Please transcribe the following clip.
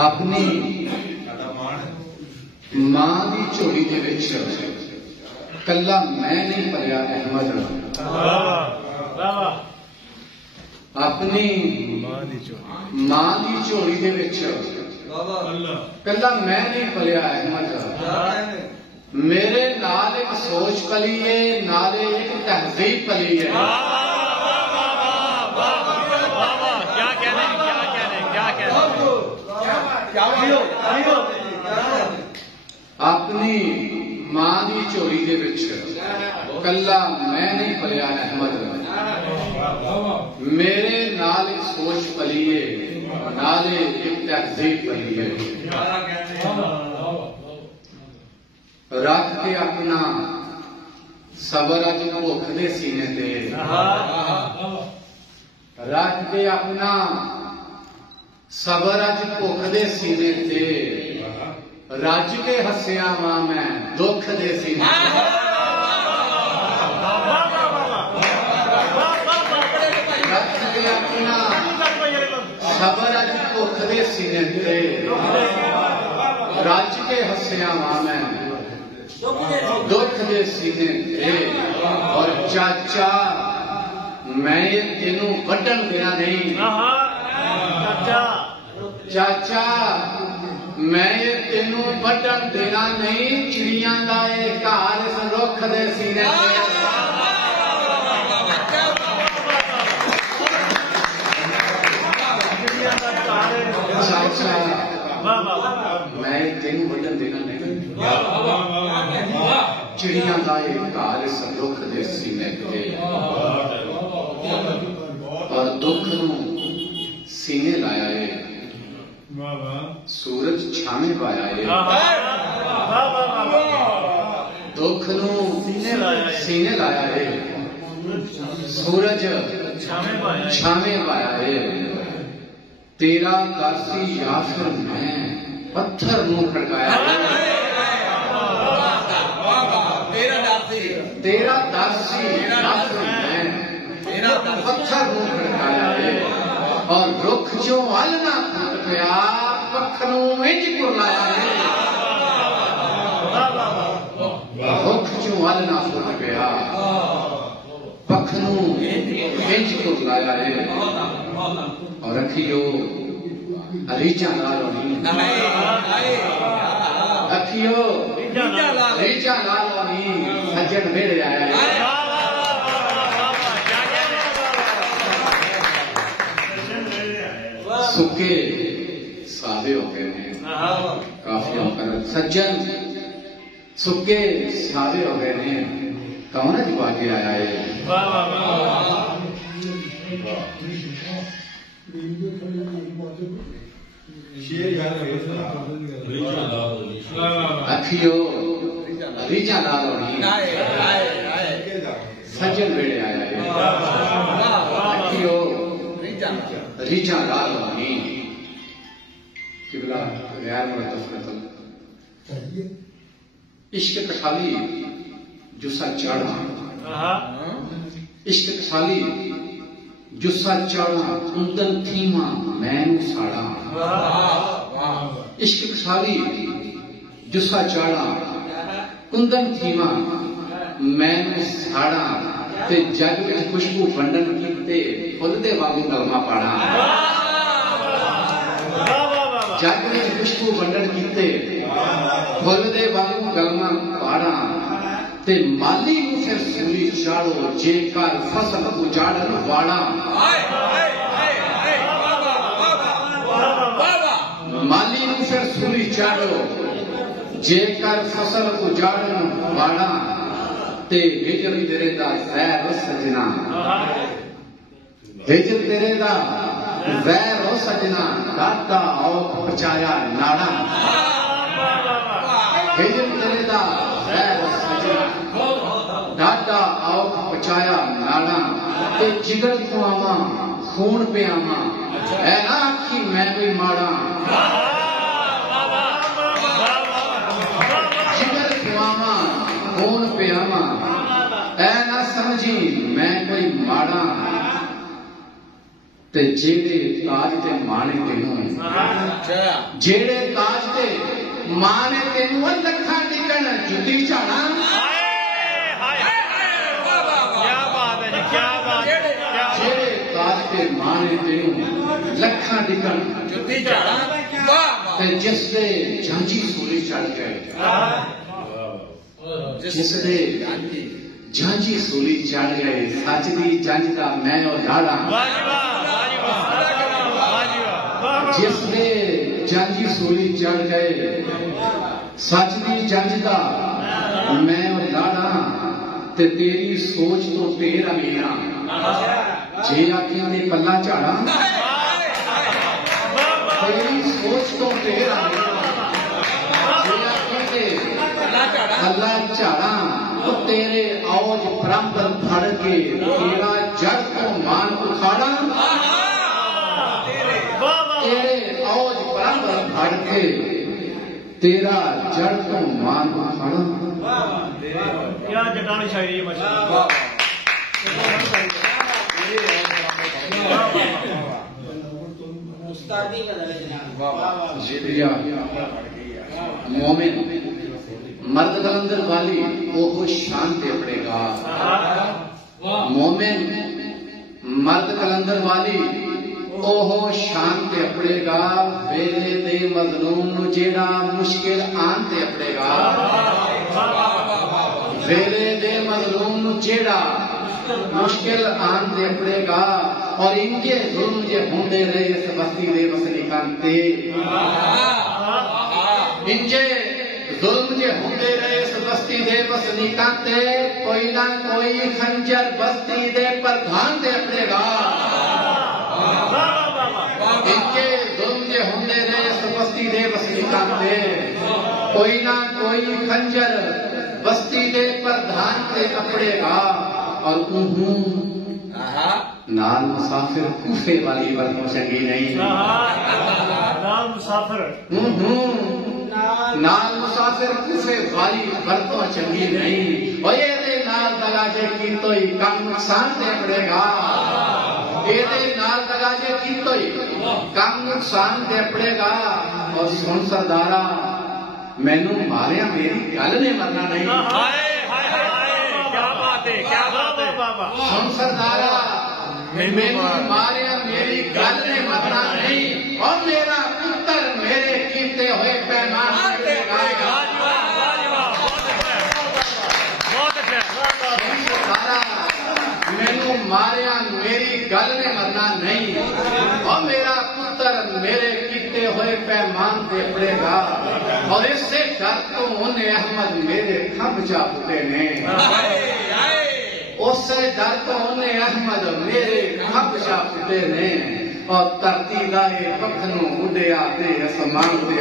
अपनी मां की झोली दे विच कल्ला मैं नहीं पलिया अहमद। अपनी मां की झोली दे विच कल्ला मैं नहीं पलिया अहमद। मेरे नाल एक सोच पली है, नाले एक तहजीब पली है। अपनी मां की झोली दे विच कल्ला मैं नहीं पलिया अहमद। मेरे नाल एक सोच पली है, नाले एक तहजीब पली है। रख के अपना सबर अज भुख दे सीने ते, रख के अपना सबर अज भुख दे सीने ते, रज के हसिया वां मैं दुख दे सीने ते। रख के अपना सबर अज भुख दे सीने ते, रज के हसिया वां मैं दुख दे सीने थे। और चाचा मैं ये तेनों वड्डन देना नहीं, चाचा मैं ये तेनों वड्डन देना नहीं। चिड़ियां दा ये घर इस रुख दे सीने चाचा मैं तेनों वड्डन देना नहीं। चिड़ियां का एक घर इस दुख दे सीने ते, और दुख नूं सीने लाया है, सूरज छावे पाया है। दुख नूं सीने लाया है, सूरज छावे पाया है। तेरा दासी या फिर मैं पत्थर नूं खड़काया है। तेरा दासी मैं पत्थर नूं खड़काया है। और रुख जो अल ना फुट पिया, पख नूं इंज कुरलाया है। रुख जो अल ना फुट पिया, पख नूं इंज कुरलाया है। और रखियो रीचा नाल होनी, रखियो रीचा नाल होनी। सज्जन मेरे आया है। सुके सादे हो गए हैं, काफी होकर सज्जन सुके सादे हो गए हैं। कौन है जो आगे आया है? अखियो रीचा नाल होनी, सज्जन वेड़े आया है। अखियो रीचा नाल होनी। किबला गैर मुतफरतन इश्क कठाली जुस्सा चढ़ा, इश्क कठाली जुस्सा चढ़ा। कुंदन थीमा मैनू साड़ा, इश्क कठाली जुस्सा चढ़ा। कुंदन थीमा मैनू साड़ा। ते जग विच खुशबू वंडन कीते, फुल दे वांगू गलमा पाड़ा। जग विच खुशबू वंडन कीते, फुल दे वांगू गलमा पाड़ा। ते माली नूं फिर सूली चाड़ो, जेकर फसल उजाड़न वाड़ा। माली नूं फिर सूली चाड़ो, जेकर फसल उजाड़न वाड़ा। ते हिजर तेरे दा ज़ैर सजना, हिजर तेरे दा ज़ैर सजना। दाता औख पचाया नाड़ा, हिजर तेरे दा ज़ैर सजना। दाता औख पचाया नाड़ा। ते जिगर को आवा खून पे आवा, ऐ ना आखी मैं कोई माड़ा। जिगर को आवा खून पे आवा, ऐ ना समझी मैं कोई माड़ा। ते जेड़े ताज ते माने तेनों जेड़े ताज ते मां ने तेनू लखा टिकन जुती झाड़ा जेड़े ताज ते मां ने तेनू लखा टिकन जुती झाड़ा जिसदे झांझी सूली चढ़ गए जिसदे झांझी सूली चढ़ गए सच दी जंज दा मैं और लाड़ा जिसदे झांझी सूली चढ़ गए सच दी जंज दा मैं और लाड़ा ते तेरी सोच तो ढेर अमीरा जे आखियां दे पल्ला झाड़ा तेरी सोच तो ढेर अल्लाह झाड़ा तो तेरे औज परंपर फड़ के तेरा जड़ को मान उखाड़ा तेरे औज परंपर फड़ के तेरा जड़ को मान उखाड़ा। क्या जटानी शायरी है माशाअल्लाह। मोमिन मर्द कलंदर वाली वो शान ते अपड़ेगा मोमिन मर्द कलंदर वाली ओहो शान ते अपड़ेगा वेले दे मजलूम नु जेड़ा मुश्किल आन ते अपड़ेगा वेले दे मजलूम नु जेड़ा मुश्किल आन ते अपड़ेगा और इनके जुल्म जे होंदे रहे इस बस्ती दे वसनीकां ते इनके जुल्म जे होंदे रहे इस बस्ती दे वसनीकां ते कोई ना कोई खंजर बस्ती दे प्रधान ते अपड़ेगा इनके जुल्म जे होंदे रहे इस बस्ती दे वसनीकां ते कोई ना कोई खंजर बस्ती दे प्रधान ते अपड़ेगा और नाल मुसाफिर कूफे वाली वरतों चंगी नहीं नाल मुसाफिर नाल मुसाफिर कूफे वाली वरतों चंगी नहीं और ये दे नाल दगाजे की तो ही कम नुकसान दे पड़ेगा ये दे नाल दगाजे की तो ही कम नुकसान दे पड़ेगा। और सुन सरदारा मैनू मारिया मेरी गल ने मरना नहीं क्या बात है सुन सरदारा मैनू मारिया मेरी गल ने मरना नहीं और मेरा पुत्र मेरे कीते हुए पैमान मैनू मारिया मेरी गल ने मरना नहीं और मेरा पुत्र मेरे कीते हुए पैमान पे पड़ेगा। और इससे डर तो उन्हें अहमद मेरे खब जा पुते ने उससे डर तो उन्हें अहमद मेरे खब जा पुते ने और धरती का ये पखनू उड़े आते असमान दे